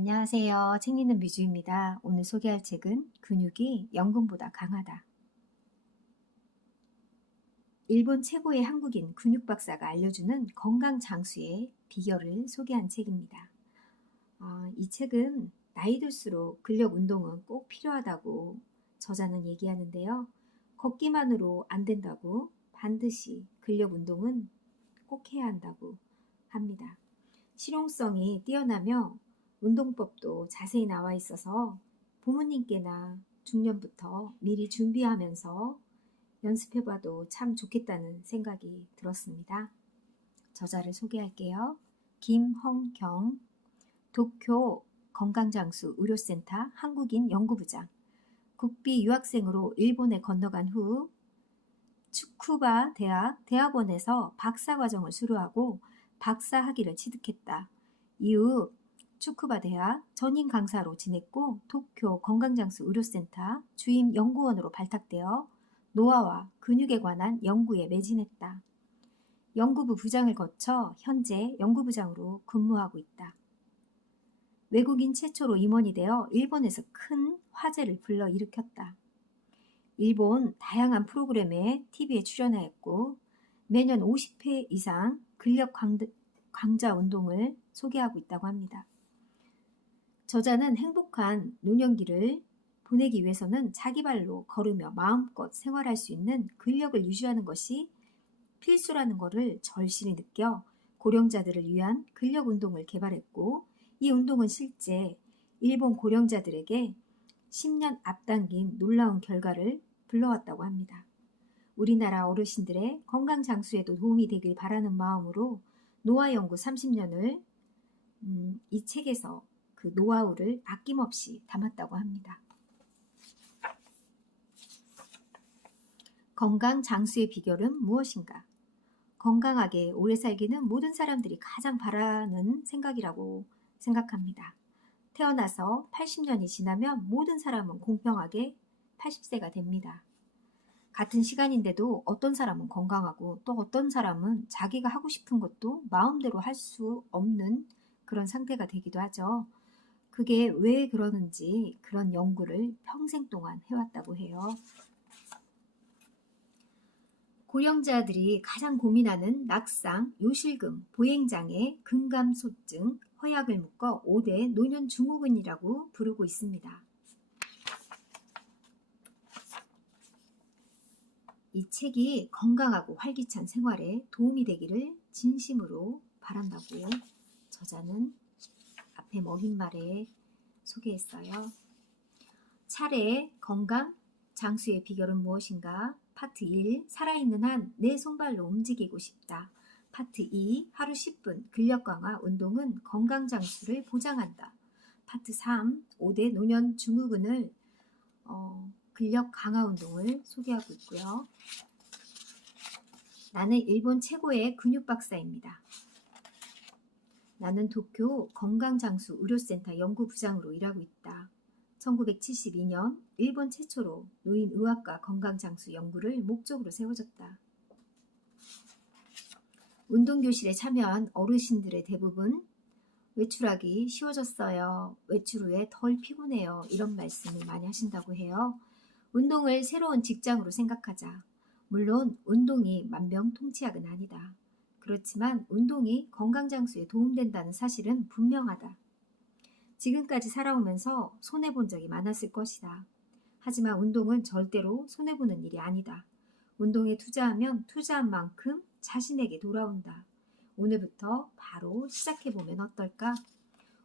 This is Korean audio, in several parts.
안녕하세요. 책 읽는 뮤즈입니다. 오늘 소개할 책은 근육이 연금보다 강하다. 일본 최고의 한국인 근육 박사가 알려주는 건강 장수의 비결을 소개한 책입니다. 이 책은 나이 들수록 근력 운동은 꼭 필요하다고 저자는 얘기하는데요. 걷기만으로 안 된다고 반드시 근력 운동은 꼭 해야 한다고 합니다. 실용성이 뛰어나며 운동법도 자세히 나와 있어서 부모님께나 중년부터 미리 준비하면서 연습해봐도 참 좋겠다는 생각이 들었습니다. 저자를 소개할게요. 김헝경, 도쿄 건강장수 의료센터 한국인 연구부장, 국비 유학생으로 일본에 건너간 후 츠쿠바 대학원에서 박사과정을 수료하고 박사 학위를 취득했다. 이후 츠쿠바 대학 전임 강사로 지냈고 도쿄 건강장수 의료센터 주임 연구원으로 발탁되어 노화와 근육에 관한 연구에 매진했다. 연구부 부장을 거쳐 현재 연구부장으로 근무하고 있다. 외국인 최초로 임원이 되어 일본에서 큰 화제를 불러일으켰다. 일본 다양한 프로그램에 TV에 출연하였고 매년 50회 이상 근력 강자 운동을 소개하고 있다고 합니다. 저자는 행복한 노년기를 보내기 위해서는 자기 발로 걸으며 마음껏 생활할 수 있는 근력을 유지하는 것이 필수라는 것을 절실히 느껴 고령자들을 위한 근력 운동을 개발했고 이 운동은 실제 일본 고령자들에게 10년 앞당긴 놀라운 결과를 불러왔다고 합니다. 우리나라 어르신들의 건강 장수에도 도움이 되길 바라는 마음으로 노화 연구 30년을 이 책에서 그 노하우를 아낌없이 담았다고 합니다. 건강 장수의 비결은 무엇인가? 건강하게 오래 살기는 모든 사람들이 가장 바라는 생각이라고 생각합니다. 태어나서 80년이 지나면 모든 사람은 공평하게 80세가 됩니다. 같은 시간인데도 어떤 사람은 건강하고 또 어떤 사람은 자기가 하고 싶은 것도 마음대로 할 수 없는 그런 상태가 되기도 하죠. 그게 왜 그러는지 그런 연구를 평생 동안 해왔다고 해요. 고령자들이 가장 고민하는 낙상, 요실금, 보행장애, 근감소증, 허약을 묶어 5대 노년 증후군이라고 부르고 있습니다. 이 책이 건강하고 활기찬 생활에 도움이 되기를 진심으로 바란다고 저자는 앞에 먹인 말에 소개했어요. 차례 건강 장수의 비결은 무엇인가? 파트 1 살아있는 한 내 손발로 움직이고 싶다. 파트 2 하루 10분 근력 강화 운동은 건강 장수를 보장한다. 파트 3 5대 노년 증후군을 근력 강화 운동을 소개하고 있고요. 나는 일본 최고의 근육 박사입니다. 나는 도쿄 건강장수 의료센터 연구부장으로 일하고 있다. 1972년 일본 최초로 노인의학과 건강장수 연구를 목적으로 세워졌다. 운동교실에 참여한 어르신들의 대부분 외출하기 쉬워졌어요. 외출 후에 덜 피곤해요. 이런 말씀을 많이 하신다고 해요. 운동을 새로운 직장으로 생각하자. 물론 운동이 만병통치약은 아니다. 그렇지만 운동이 건강장수에 도움된다는 사실은 분명하다. 지금까지 살아오면서 손해본 적이 많았을 것이다. 하지만 운동은 절대로 손해보는 일이 아니다. 운동에 투자하면 투자한 만큼 자신에게 돌아온다. 오늘부터 바로 시작해보면 어떨까?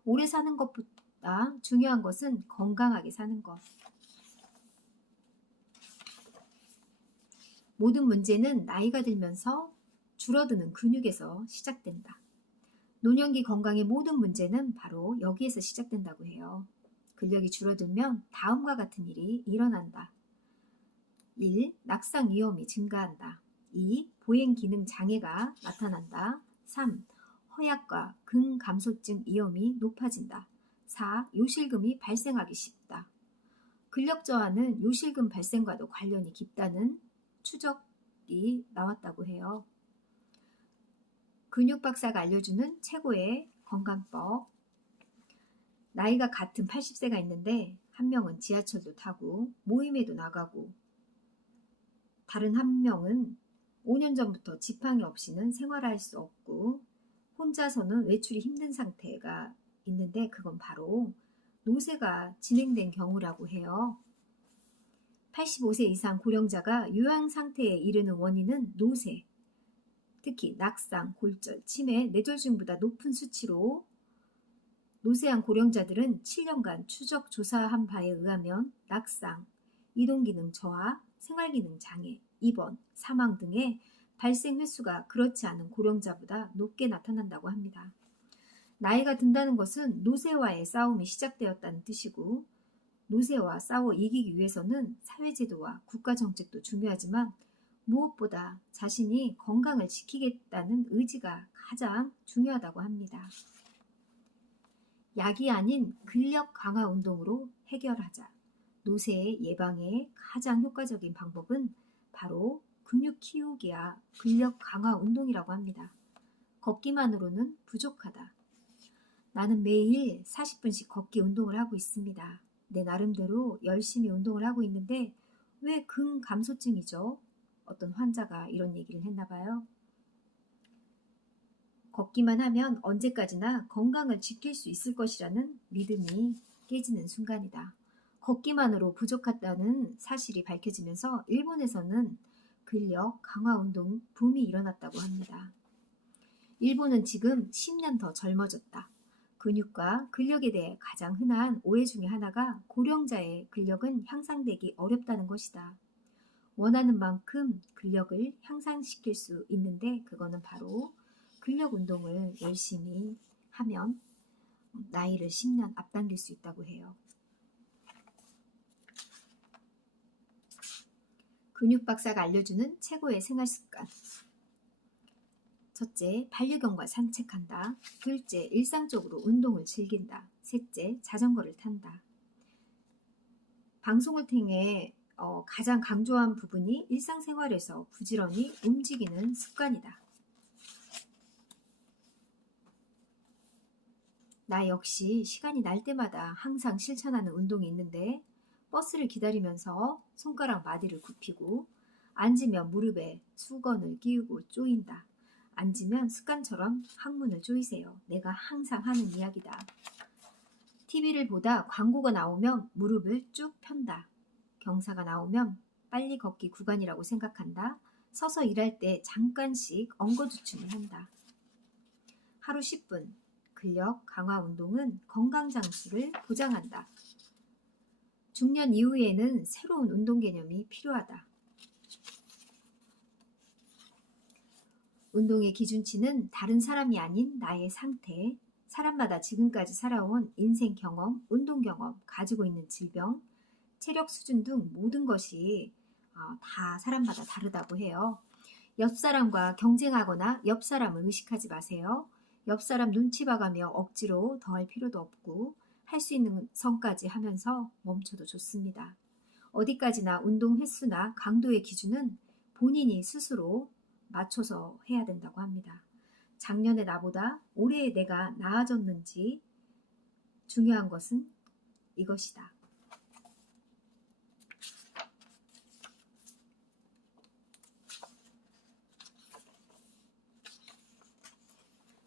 오래 사는 것보다 중요한 것은 건강하게 사는 것. 모든 문제는 나이가 들면서 줄어드는 근육에서 시작된다. 노년기 건강의 모든 문제는 바로 여기에서 시작된다고 해요. 근력이 줄어들면 다음과 같은 일이 일어난다. 1. 낙상 위험이 증가한다. 2. 보행 기능 장애가 나타난다. 3. 허약과 근감소증 위험이 높아진다. 4. 요실금이 발생하기 쉽다. 근력 저하는 요실금 발생과도 관련이 깊다는 추적이 나왔다고 해요. 근육 박사가 알려주는 최고의 건강법. 나이가 같은 80세가 있는데 한 명은 지하철도 타고 모임에도 나가고 다른 한 명은 5년 전부터 지팡이 없이는 생활할 수 없고 혼자서는 외출이 힘든 상태가 있는데 그건 바로 노쇠가 진행된 경우라고 해요. 85세 이상 고령자가 요양 상태에 이르는 원인은 노쇠, 특히 낙상, 골절, 치매, 뇌졸중보다 높은 수치로 노쇠한 고령자들은 7년간 추적 조사한 바에 의하면 낙상, 이동기능 저하, 생활기능 장애, 입원, 사망 등의 발생 횟수가 그렇지 않은 고령자보다 높게 나타난다고 합니다. 나이가 든다는 것은 노쇠와의 싸움이 시작되었다는 뜻이고 노쇠와 싸워 이기기 위해서는 사회제도와 국가정책도 중요하지만 무엇보다 자신이 건강을 지키겠다는 의지가 가장 중요하다고 합니다. 약이 아닌 근력 강화 운동으로 해결하자. 노쇠 예방의 가장 효과적인 방법은 바로 근육 키우기야 근력 강화 운동이라고 합니다. 걷기만으로는 부족하다. 나는 매일 40분씩 걷기 운동을 하고 있습니다. 내 나름대로 열심히 운동을 하고 있는데 왜 근감소증이죠? 어떤 환자가 이런 얘기를 했나 봐요. 걷기만 하면 언제까지나 건강을 지킬 수 있을 것이라는 믿음이 깨지는 순간이다. 걷기만으로 부족하다는 사실이 밝혀지면서 일본에서는 근력 강화 운동 붐이 일어났다고 합니다. 일본은 지금 10년 더 젊어졌다. 근육과 근력에 대해 가장 흔한 오해 중에 하나가 고령자의 근력은 향상되기 어렵다는 것이다. 원하는 만큼 근력을 향상시킬 수 있는데 그거는 바로 근력 운동을 열심히 하면 나이를 10년 앞당길 수 있다고 해요. 근육 박사가 알려주는 최고의 생활 습관. 첫째, 반려견과 산책한다. 둘째, 일상적으로 운동을 즐긴다. 셋째, 자전거를 탄다. 방송을 통해 가장 강조한 부분이 일상생활에서 부지런히 움직이는 습관이다. 나 역시 시간이 날 때마다 항상 실천하는 운동이 있는데 버스를 기다리면서 손가락 마디를 굽히고 앉으면 무릎에 수건을 끼우고 조인다. 앉으면 습관처럼 항문을 조이세요. 내가 항상 하는 이야기다. TV를 보다 광고가 나오면 무릎을 쭉 편다. 경사가 나오면 빨리 걷기 구간이라고 생각한다. 서서 일할 때 잠깐씩 엉거주춤을 한다. 하루 10분 근력 강화 운동은 건강 장수를 보장한다. 중년 이후에는 새로운 운동 개념이 필요하다. 운동의 기준치는 다른 사람이 아닌 나의 상태, 사람마다 지금까지 살아온 인생 경험, 운동 경험, 가지고 있는 질병, 체력 수준 등 모든 것이 다 사람마다 다르다고 해요. 옆 사람과 경쟁하거나 옆 사람을 의식하지 마세요. 옆 사람 눈치 봐가며 억지로 더할 필요도 없고 할 수 있는 선까지 하면서 멈춰도 좋습니다. 어디까지나 운동 횟수나 강도의 기준은 본인이 스스로 맞춰서 해야 된다고 합니다. 작년에 나보다 올해 내가 나아졌는지 중요한 것은 이것이다.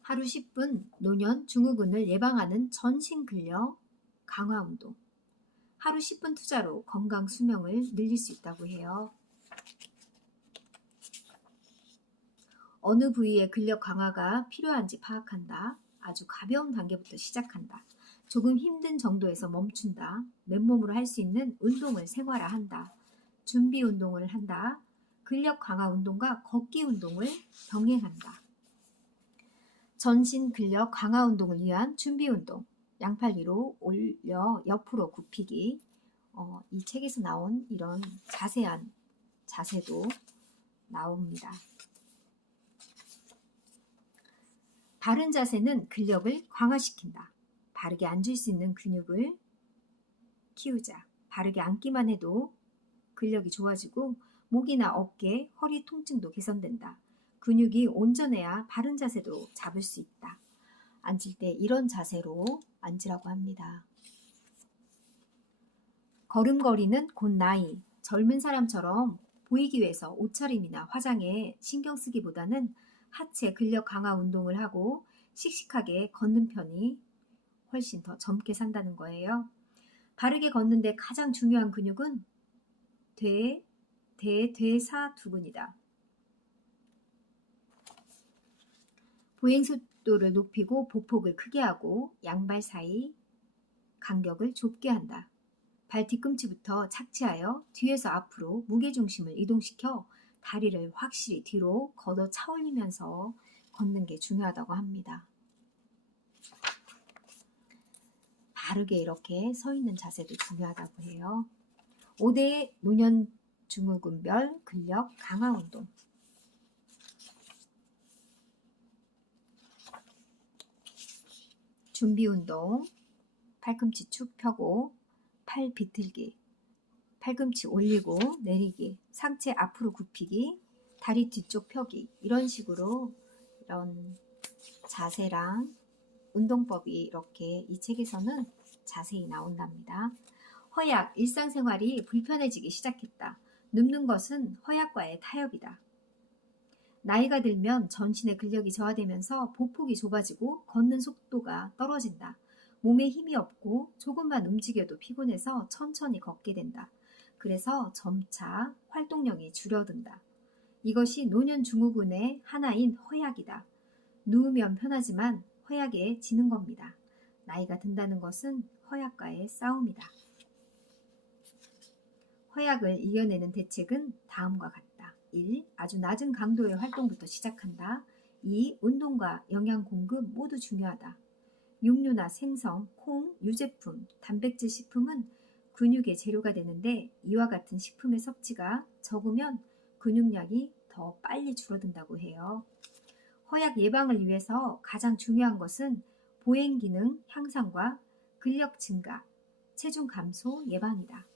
하루 10분 노년 증후군을 예방하는 전신 근력 강화 운동. 하루 10분 투자로 건강 수명을 늘릴 수 있다고 해요. 어느 부위의 근력 강화가 필요한지 파악한다. 아주 가벼운 단계부터 시작한다. 조금 힘든 정도에서 멈춘다. 맨몸으로 할 수 있는 운동을 생활화한다. 준비 운동을 한다. 근력 강화 운동과 걷기 운동을 병행한다. 전신 근력 강화 운동을 위한 준비 운동. 양팔 위로 올려 옆으로 굽히기. 이 책에서 나온 이런 자세한 자세도 나옵니다. 바른 자세는 근력을 강화시킨다. 바르게 앉을 수 있는 근육을 키우자. 바르게 앉기만 해도 근력이 좋아지고 목이나 어깨, 허리 통증도 개선된다. 근육이 온전해야 바른 자세도 잡을 수 있다. 앉을 때 이런 자세로 앉으라고 합니다. 걸음걸이는 곧 나이, 젊은 사람처럼 보이기 위해서 옷차림이나 화장에 신경 쓰기보다는 하체 근력 강화 운동을 하고 씩씩하게 걷는 편이 훨씬 더 젊게 산다는 거예요. 바르게 걷는데 가장 중요한 근육은 대사두근이다. 보행 속도를 높이고 보폭을 크게 하고 양발 사이 간격을 좁게 한다. 발 뒤꿈치부터 착지하여 뒤에서 앞으로 무게중심을 이동시켜 다리를 확실히 뒤로 걷어 차올리면서 걷는 게 중요하다고 합니다. 바르게 이렇게 서 있는 자세도 중요하다고 해요. 5대 노년 증후군별 근력 강화 운동. 준비 운동. 팔꿈치 축 펴고 팔 비틀기, 팔꿈치 올리고 내리기, 상체 앞으로 굽히기, 다리 뒤쪽 펴기, 이런 식으로 이런 자세랑 운동법이 이렇게 이 책에서는 자세히 나온답니다. 허약, 일상생활이 불편해지기 시작했다. 눕는 것은 허약과의 타협이다. 나이가 들면 전신의 근력이 저하되면서 보폭이 좁아지고 걷는 속도가 떨어진다. 몸에 힘이 없고 조금만 움직여도 피곤해서 천천히 걷게 된다. 그래서 점차 활동량이 줄어든다. 이것이 노년 증후군의 하나인 허약이다. 누우면 편하지만 허약에 지는 겁니다. 나이가 든다는 것은 허약과의 싸움이다. 허약을 이겨내는 대책은 다음과 같다. 1. 아주 낮은 강도의 활동부터 시작한다. 2. 운동과 영양 공급 모두 중요하다. 육류나 생선, 콩, 유제품, 단백질 식품은 근육의 재료가 되는데 이와 같은 식품의 섭취가 적으면 근육량이 더 빨리 줄어든다고 해요. 허약 예방을 위해서 가장 중요한 것은 보행 기능 향상과 근력 증가, 체중 감소 예방이다.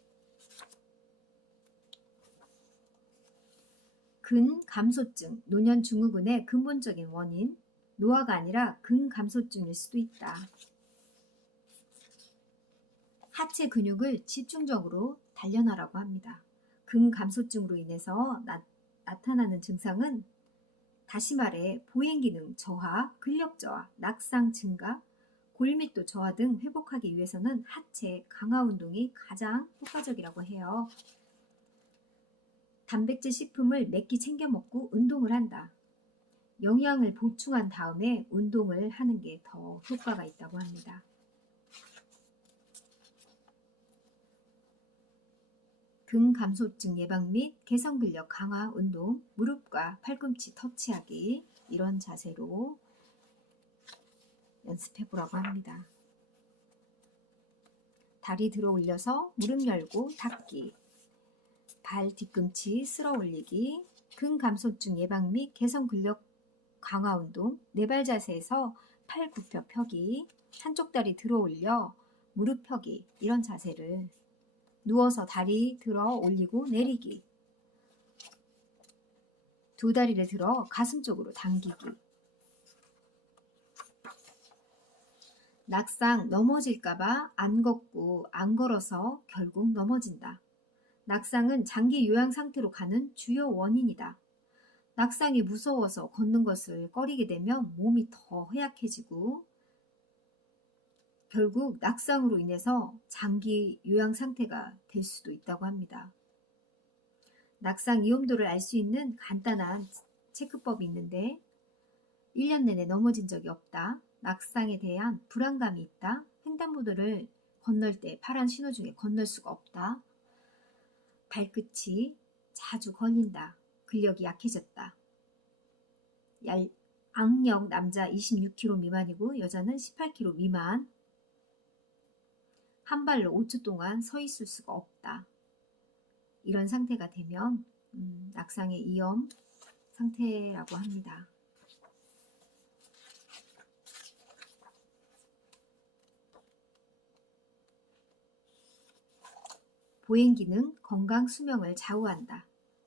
근감소증, 노년 증후군의 근본적인 원인, 노화가 아니라 근감소증일 수도 있다. 하체 근육을 집중적으로 단련하라고 합니다. 근감소증으로 인해서 나타나는 증상은 다시 말해 보행기능 저하, 근력 저하, 낙상 증가, 골밀도 저하 등 회복하기 위해서는 하체 강화 운동이 가장 효과적이라고 해요. 단백질 식품을 몇 끼 챙겨 먹고 운동을 한다. 영양을 보충한 다음에 운동을 하는 게 더 효과가 있다고 합니다. 근감소증 예방 및 개선 근력 강화 운동, 무릎과 팔꿈치 터치하기, 이런 자세로 연습해 보라고 합니다. 다리 들어 올려서 무릎 열고 닫기, 발 뒤꿈치 쓸어 올리기, 근감소증 예방 및 개선 근력 강화 운동, 네발 자세에서 팔 굽혀 펴기, 한쪽 다리 들어 올려 무릎 펴기, 이런 자세를 누워서 다리 들어 올리고 내리기, 두 다리를 들어 가슴 쪽으로 당기기. 낙상 넘어질까봐 안 걷고 안 걸어서 결국 넘어진다. 낙상은 장기 요양 상태로 가는 주요 원인이다. 낙상이 무서워서 걷는 것을 꺼리게 되면 몸이 더 허약해지고 결국 낙상으로 인해서 장기 요양 상태가 될 수도 있다고 합니다. 낙상 위험도를 알 수 있는 간단한 체크법이 있는데 1년 내내 넘어진 적이 없다. 낙상에 대한 불안감이 있다. 횡단보도를 건널 때 파란 신호 중에 건널 수가 없다. 발끝이 자주 걸린다. 근력이 약해졌다. 악력 남자 26kg 미만이고 여자는 18kg 미만. 한 발로 5초 동안 서 있을 수가 없다. 이런 상태가 되면 낙상의 위험 상태라고 합니다. 보행 기능, 건강, 수명을 좌우한다.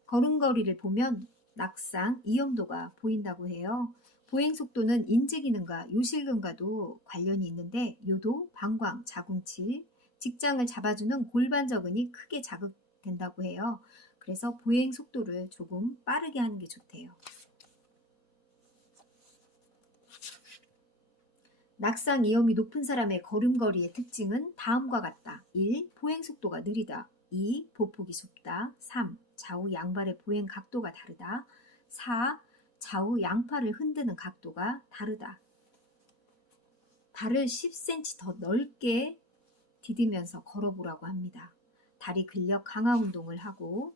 걸음걸이를 보면 낙상, 위험도가 보인다고 해요. 보행 속도는 인지 기능과 요실금과도 관련이 있는데 요도, 방광, 자궁칠, 직장을 잡아주는 골반저근이 크게 자극된다고 해요. 그래서 보행 속도를 조금 빠르게 하는 게 좋대요. 낙상 위험이 높은 사람의 걸음걸이의 특징은 다음과 같다. 1. 보행 속도가 느리다. 2. 보폭이 좁다. 3. 좌우 양발의 보행 각도가 다르다. 4. 좌우 양팔을 흔드는 각도가 다르다. 발을 10cm 더 넓게 디디면서 걸어보라고 합니다. 다리 근력 강화 운동을 하고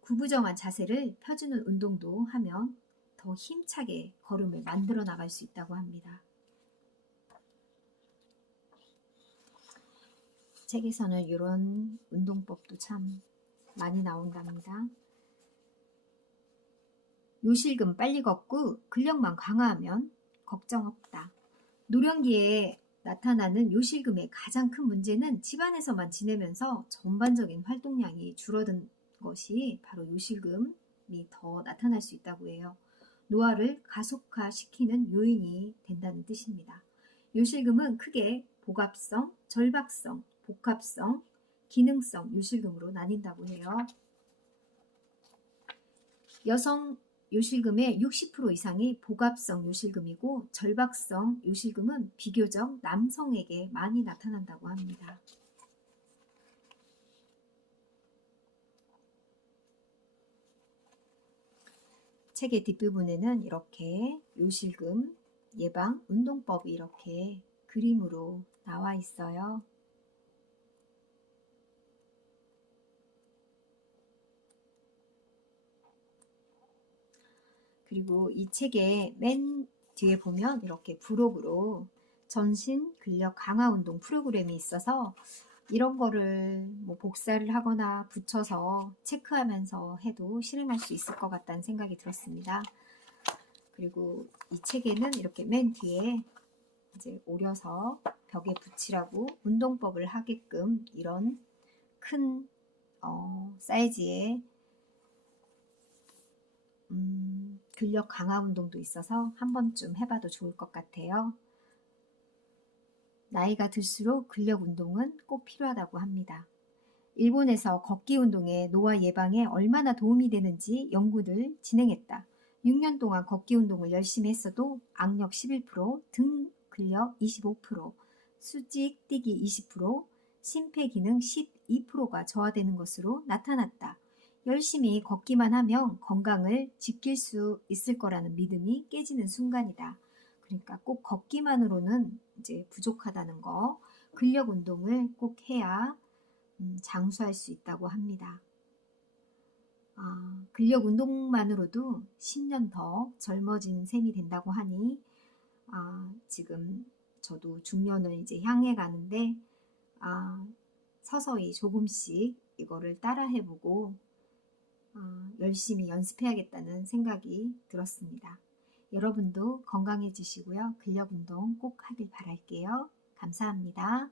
구부정한 자세를 펴주는 운동도 하면 더 힘차게 걸음을 만들어 나갈 수 있다고 합니다. 책에서는 이런 운동법도 참 많이 나온답니다. 요실금 빨리 걷고 근력만 강화하면 걱정 없다. 노령기에 나타나는 요실금의 가장 큰 문제는 집안에서만 지내면서 전반적인 활동량이 줄어든 것이 바로 요실금이 더 나타날 수 있다고 해요. 노화를 가속화시키는 요인이 된다는 뜻입니다. 요실금은 크게 복압성, 절박성, 복합성, 기능성 요실금으로 나뉜다고 해요. 여성 요실금의 60% 이상이 복압성 요실금이고 절박성 요실금은 비교적 남성에게 많이 나타난다고 합니다. 책의 뒷부분에는 이렇게 요실금 예방 운동법이 이렇게 그림으로 나와 있어요. 그리고 이 책의 맨 뒤에 보면 이렇게 부록으로 전신 근력 강화 운동 프로그램이 있어서 이런 거를 뭐 복사를 하거나 붙여서 체크하면서 해도 실행할 수 있을 것 같다는 생각이 들었습니다. 그리고 이 책에는 이렇게 맨 뒤에 이제 오려서 벽에 붙이라고 운동법을 하게끔 이런 큰 사이즈의 근력 강화 운동도 있어서 한 번쯤 해봐도 좋을 것 같아요. 나이가 들수록 근력 운동은 꼭 필요하다고 합니다. 일본에서 걷기 운동의 노화 예방에 얼마나 도움이 되는지 연구를 진행했다. 6년 동안 걷기 운동을 열심히 했어도 악력 11%, 등 근력 25%, 수직 뛰기 20%, 심폐기능 12%가 저하되는 것으로 나타났다. 열심히 걷기만 하면 건강을 지킬 수 있을 거라는 믿음이 깨지는 순간이다. 그러니까 꼭 걷기만으로는 이제 부족하다는 거, 근력 운동을 꼭 해야 장수할 수 있다고 합니다. 근력 운동만으로도 10년 더 젊어진 셈이 된다고 하니 지금 저도 중년을 이제 향해 가는데 서서히 조금씩 이거를 따라 해보고 열심히 연습해야겠다는 생각이 들었습니다. 여러분도 건강해지시고요. 근력 운동 꼭 하길 바랄게요. 감사합니다.